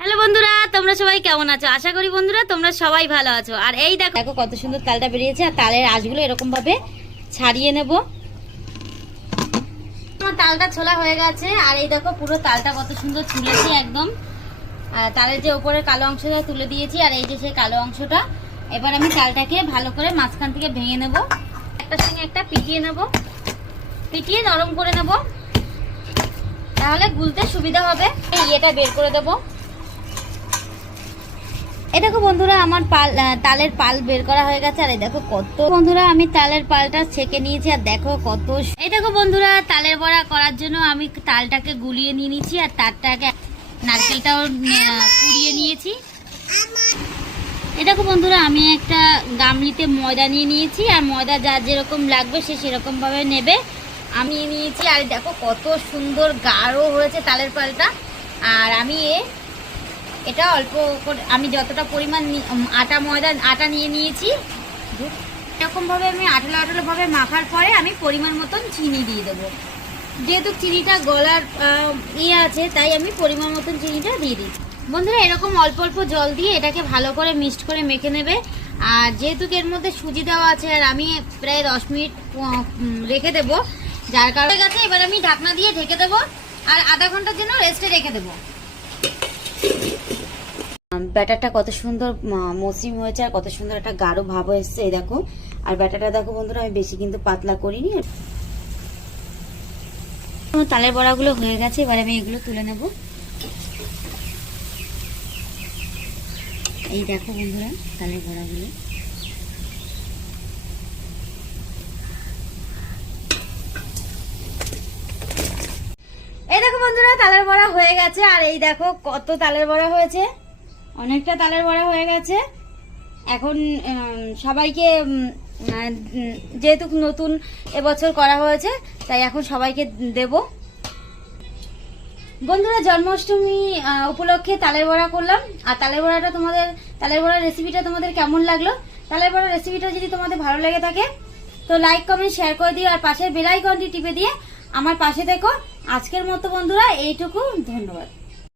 Hello বন্ধুরা, তোমরা সবাই কেমন আছো? আশা করি বন্ধুরা তোমরা সবাই ভালো আছো। আর এই দেখো দেখো কত সুন্দর তালটা বেরিয়েছে। আর তালের আঁশগুলো এরকম ভাবে ছাড়িয়ে নেব। আমার তালটা ছোলা হয়ে গেছে। আর এই দেখো পুরো তালটা কত সুন্দর তুলেছি একদম। আর তালের যে উপরের কালো অংশটা তুলে দিয়েছি, আর এই যে সেই কালো অংশটা। এবার আমি তালটাকে ভালো করে মাঝখান থেকে ভেঙে নেব, একটার সঙ্গে একটা পিটিয়ে নেব, পিটিয়ে নরম করে নেব, তাহলে গুলতে সুবিধা হবে। এই এটা বের করে দেবো। এই দেখো বন্ধুরা আমার তালের পাল বের করা হয়ে গেছে। আর এই দেখো কত বন্ধুরা আমি তালের পালটা ছেঁকে নিয়েছি। আর দেখো কত, এই দেখো বন্ধুরা তালের বড়া করার জন্য আমি তালটাকে গুলিয়ে নিয়ে নিয়েছি। আর তারটাকে নারকেলটাও কুড়িয়ে নিয়েছি। এই দেখো বন্ধুরা আমি একটা গামলিতে ময়দা নিয়ে নিয়েছি। আর ময়দা যার যেরকম লাগবে সে সেরকম ভাবে নেবে। আমি নিয়েছি। আর দেখো কত সুন্দর গাঢ় হয়েছে তালের পালটা। আর আমি এটা অল্প করে আমি যতটা পরিমাণ আটা নিয়ে নিয়েছি, এরকমভাবে আমি আঠালো ভাবে মাখার পরে আমি পরিমাণ মতন চিনি দিয়ে দেবো। যেহেতু চিনিটা গলার আছে, তাই আমি পরিমাণ মতন চিনিটা দিয়ে দিচ্ছি। বন্ধুরা এরকম অল্প অল্প জল দিয়ে এটাকে ভালো করে মিক্সড করে মেখে নেবে। আর যেহেতু এর মধ্যে সুজি দেওয়া আছে, আর আমি প্রায় 10 মিনিট রেখে দেবো, যার কারণে গেছে। এবার আমি ঢাকনা দিয়ে ঢেকে দেবো আর আধা ঘন্টার জন্য রেস্টে রেখে দেবো। ব্যাটারটা কত সুন্দর মসৃণ হয়েছে, আর কত সুন্দর একটা গাঢ় ভাব এসছে। এই দেখো, আর ব্যাটারটা দেখো বন্ধুরা আমি বেশি কিন্তু পাতলা করিনি। তালের বড়াগুলো হয়ে গেছে। এবার আমি এগুলো তুলে নেব। এই দেখো বন্ধুরা তালের বড়াগুলো, এই দেখো বন্ধুরা তালের বড়া হয়ে গেছে। আর এই দেখো কত তালের বড়া হয়েছে, অনেকটা তালের বড়া হয়ে গেছে। এখন সবাইকে যেহেতু নতুন এবছর করা হয়েছে, তাই এখন সবাইকে দেব। বন্ধুরা জন্মাষ্টমী উপলক্ষে তালের বড়া করলাম। আর তালের বড়ার রেসিপিটা তোমাদের কেমন লাগলো? তালের বড়ার রেসিপিটা যদি তোমাদের ভালো লেগে থাকে তো লাইক কমেন্ট শেয়ার করে দিও। আর পাশের বেল আইকনটি টিপে দিয়ে আমার পাশে থেকো। আজকের মতো বন্ধুরা এইটুকু, ধন্যবাদ।